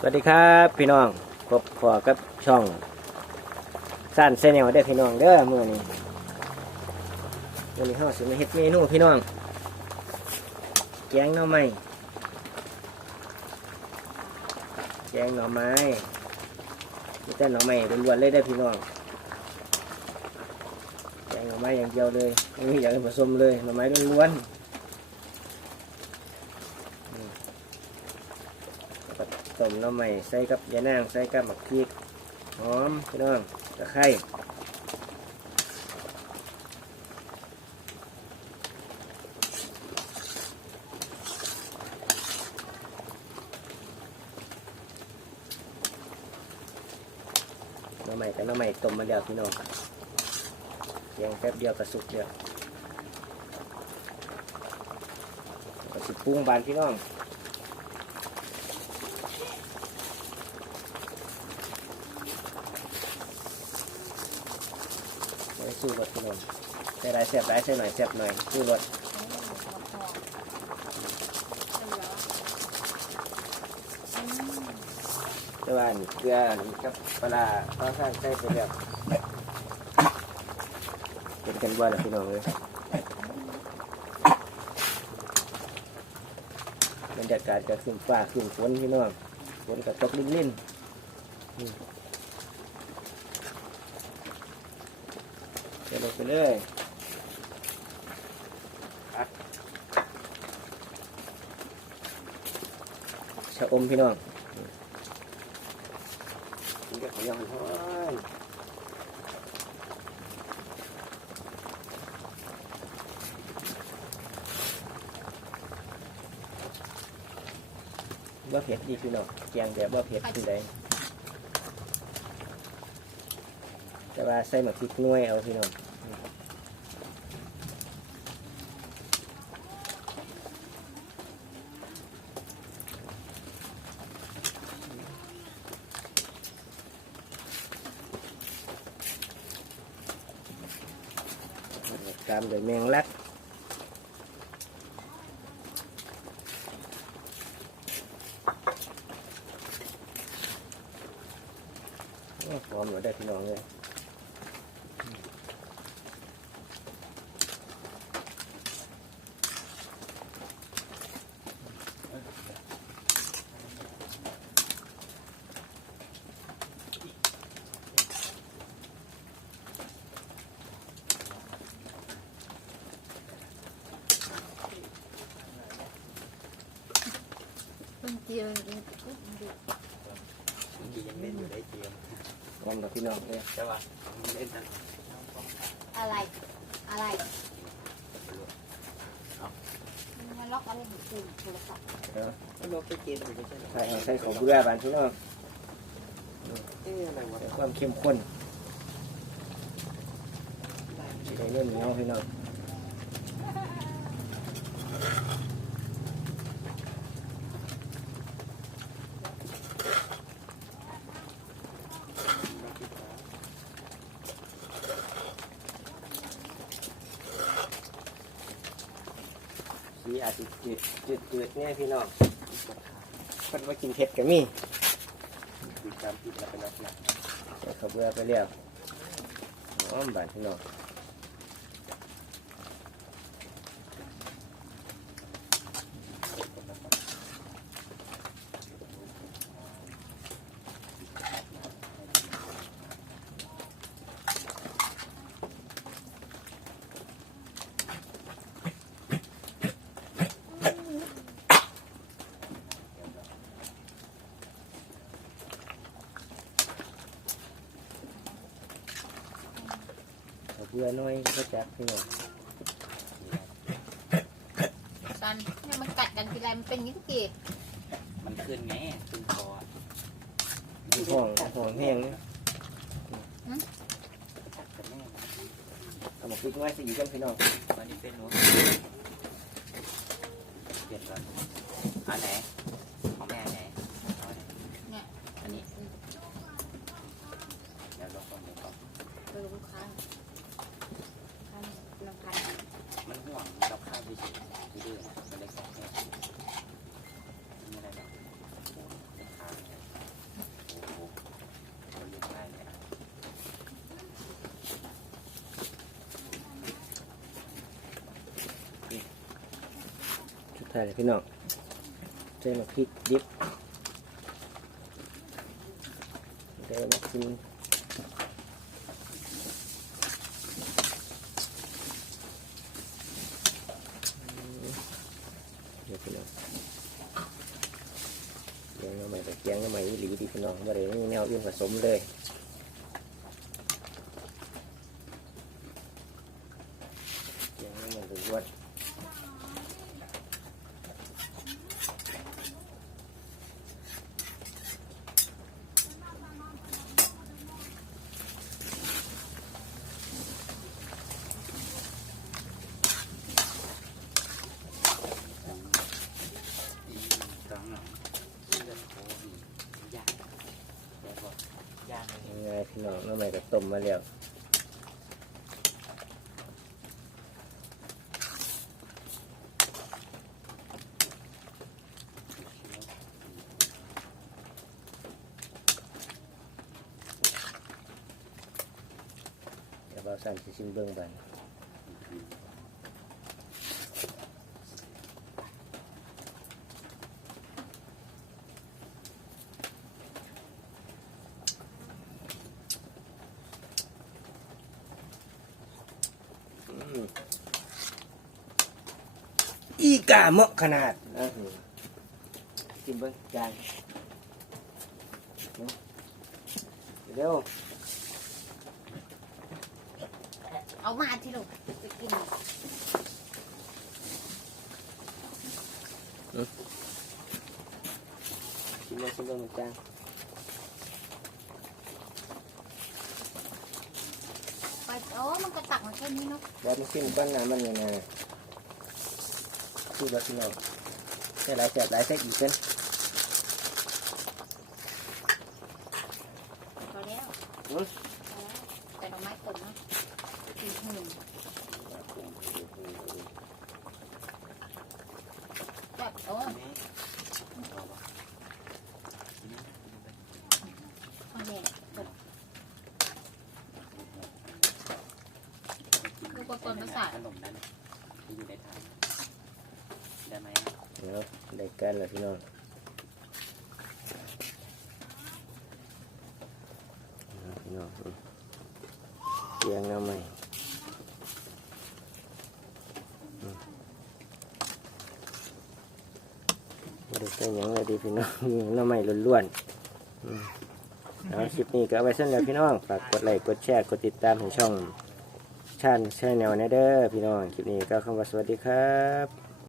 สวัสดีครับพี่น้องพบพอกับช่องสั้นเซนเนลได้พี่น้องเด้อมื่อนี้มือนี้เฮาสิมาเฮ็ดเมนูพี่น้องแกงหน่อไม้แกงหน่อไม้มีแต่หน่อไม้ล้วนๆเลยได้พี่น้องแกงหน่อไม้อย่างเดียวเลยไม่มีอย่างอื่นผสมเลยหน่อไม้ล้วนๆ ต้มน้ำใหม่ใส่กับยานางใส่กับหมักพริกหอมพี่น้องตะไคร้น้ำใหม่กับน้ำใหม่ต้มมาแล้วพี่น้องเพียงแป๊บเดียวก็สุกเดียวก็สิปรุงบานพี่น้อง สู้รถพี่น้องใส่ได้เสียบได้ใส่หน่อยเสียบหน่อยสู้รถแต่ว่าอันเกลืออันกับปลาร้าก็ข้างใส่ไปแบบเป็นกันบ้านพี่น้องเลยบรรยากาศก็ขึ้นฟ้าขึ้นฝนพี่น้องฝนก็ตกลิ่นๆอื เดี๋ยวลงไปเลยอัดชะอมพี่น้องนี่ก็ขยอนท้อนว่าเผ็ดดีพี่น้องแกงแบบว่าเผ็ดที่ใด แต่ว่าใส่หมักพริกน่วยเอาพี่น้องตามด้วยแมงลักโอ้หอมหมดได้พี่น้องเลย หอมกับพี่น้องเลยอะไร อะไรมาล็อกอะไรของคุณโทรศัพท์ใส่เอาใส่ของเบื่อบานพี่น้องใส่ความเข้มข้นใส่เนื้อเหนียวพี่น้อง อาจจะจืดจืดจืดเนี่ยพี่น้องคนมากินเผ็ดก็มีใส่ข้าวเบื่อไปแล้วหอมบานพี่น้อง เบื่อน้อยก็จัดพี่น้องซันเนี่ยมันกัดกันทีไรมันเป็นอย่างนี้ทุกทีมันขึ้นไงขึ้นคอห้องห้องแห้งเนี่ยแต่แม่เอามาพริกไว้สิอยู่กันพี่น้องตอนนี้เป็นหัวเปลี่ยนก่อนอันไหนของแม่อันไหนเอาอันไหน เนี่ย อันนี้เดี๋ยวเราคนเดี๋ยวก่อน เออลูกค้าค้าลำพัน มันห่วงกับข้าวที่สุดที่ดื้อนะมันเลยบอกแม่ไม่ได้หรอกเป็นข้าว ส่เลยพี่น้องใส่มาพริกดิบได้มากินเดี๋ยวพี่น้องเลี้ยงน้ำใหม่กับเลี้ยงน้ำใหม่อีหลีดีพี่น้องบ่ได้มีแนวอื่นผสมเลยเลี้ยงน้ำใหม่ล้วนยังไงพี่น้องน้ำให มมาแล้วเดี๋ยวเราสั่นสิชิมเบื้องบัน อีกาเหมาะขนาดนะชิมเบิ้งจานเร็วเอามาที่ลูกไปกินชิมเบิ้งชิมเบิ้งจานไปโอ้มันก็ตักมาแค่นี้เนาะแล้วมันชิมก้อนน้ำมันยังไง คือแบบพี่น้องใส่หลายแสบหลายแสบอีกเส้นพอแล้วอืมพอแล้วแต่ดอกไม้ผมเนาะอีกหนึ่งแบบโอ้คนเนี่ยกดดูกดประสาทขนมนั้นที่อยู่ในถังได้ไหม เดี๋ยวได้กันแล้วพี่น้องเอาพี่น้องอืมเตียงน้ำใหม่อืมบ่ได้ใส่ยังเลยดีพี่น้องน้ำใหม่ล้วนๆเอาคลิปนี้ก็เอาไว้สั้นแล้วพี่น้อง ฝากกดไลค์ กดแชร์ กดติดตามให้ช่องชาญชาแนลนเด้อพี่น้อง คลิปนี้ก็คำว่าสวัสดีครับ